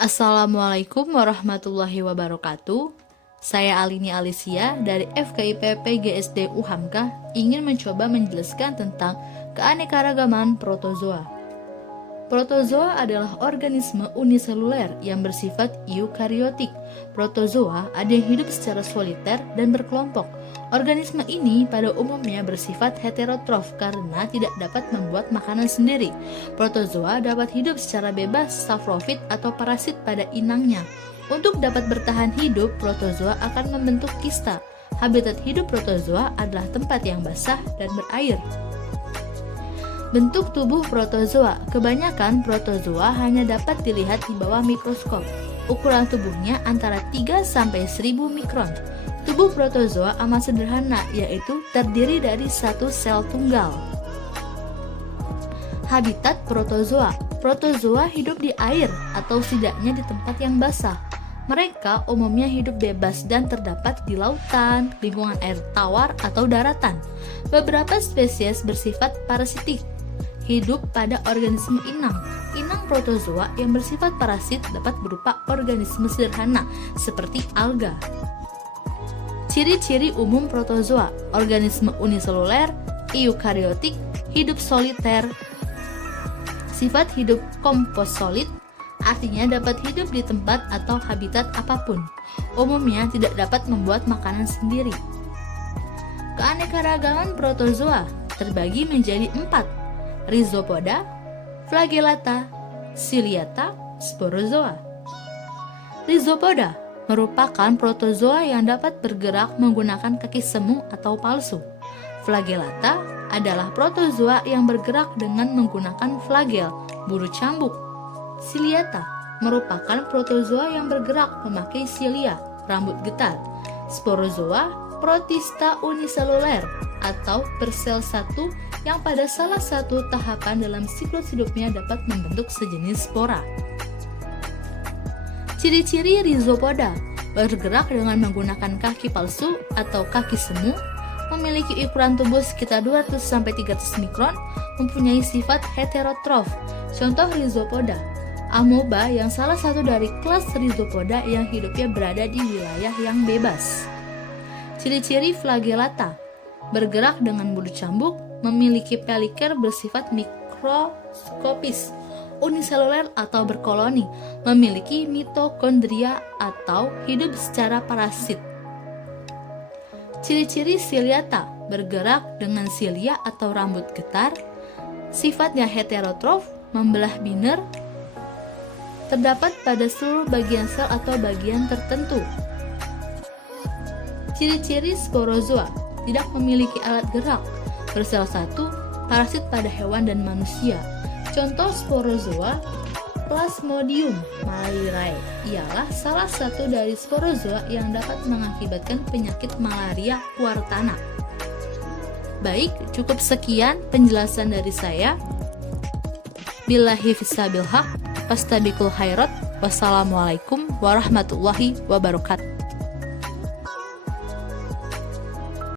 Assalamualaikum warahmatullahi wabarakatuh. Saya Alini Alicia dari FKIP PGSD UHAMKA ingin mencoba menjelaskan tentang keanekaragaman protozoa. Protozoa adalah organisme uniseluler yang bersifat eukariotik. Protozoa ada yang hidup secara soliter dan berkelompok. Organisme ini pada umumnya bersifat heterotrof karena tidak dapat membuat makanan sendiri. Protozoa dapat hidup secara bebas, saprofit atau parasit pada inangnya. Untuk dapat bertahan hidup, protozoa akan membentuk kista. Habitat hidup protozoa adalah tempat yang basah dan berair. Bentuk tubuh protozoa. Kebanyakan protozoa hanya dapat dilihat di bawah mikroskop. Ukuran tubuhnya antara 3-1000 mikron. Tubuh protozoa amat sederhana, yaitu terdiri dari satu sel tunggal. Habitat protozoa. Protozoa hidup di air atau setidaknya di tempat yang basah. Mereka umumnya hidup bebas dan terdapat di lautan, lingkungan air tawar, atau daratan. Beberapa spesies bersifat parasitik, hidup pada organisme inang. Inang protozoa yang bersifat parasit dapat berupa organisme sederhana seperti alga. Ciri-ciri umum protozoa: organisme uniseluler, eukariotik, hidup soliter. Sifat hidup komposolid, artinya dapat hidup di tempat atau habitat apapun. Umumnya tidak dapat membuat makanan sendiri. Keanekaragaman protozoa terbagi menjadi 4: Rhizopoda, Flagellata, Ciliata, Sporozoa. Rhizopoda merupakan protozoa yang dapat bergerak menggunakan kaki semu atau palsu. Flagellata adalah protozoa yang bergerak dengan menggunakan flagel, bulu cambuk. Ciliata merupakan protozoa yang bergerak memakai silia, rambut getar. Sporozoa, protista uniseluler atau bersel satu yang pada salah satu tahapan dalam siklus hidupnya dapat membentuk sejenis spora. Ciri-ciri Rhizopoda: bergerak dengan menggunakan kaki palsu atau kaki semu, memiliki ukuran tubuh sekitar 200-300 mikron, mempunyai sifat heterotrof. Contoh Rhizopoda: amoeba yang salah satu dari kelas Rhizopoda yang hidupnya berada di wilayah yang bebas. Ciri-ciri Flagellata: bergerak dengan bulu cambuk, memiliki peliker bersifat mikroskopis, uniseluler atau berkoloni, memiliki mitokondria atau hidup secara parasit. Ciri-ciri Ciliata: bergerak dengan silia atau rambut getar, sifatnya heterotrof, membelah biner, terdapat pada seluruh bagian sel atau bagian tertentu. Ciri-ciri Sporozoa: tidak memiliki alat gerak, bersel satu, parasit pada hewan dan manusia. Contoh sporozoa: Plasmodium malariae ialah salah satu dari sporozoa yang dapat mengakibatkan penyakit malaria kuartana. Baik, cukup sekian penjelasan dari saya. Billahi fissabil haq, fastabiqul khairat. Wassalamualaikum warahmatullahi wabarakatuh.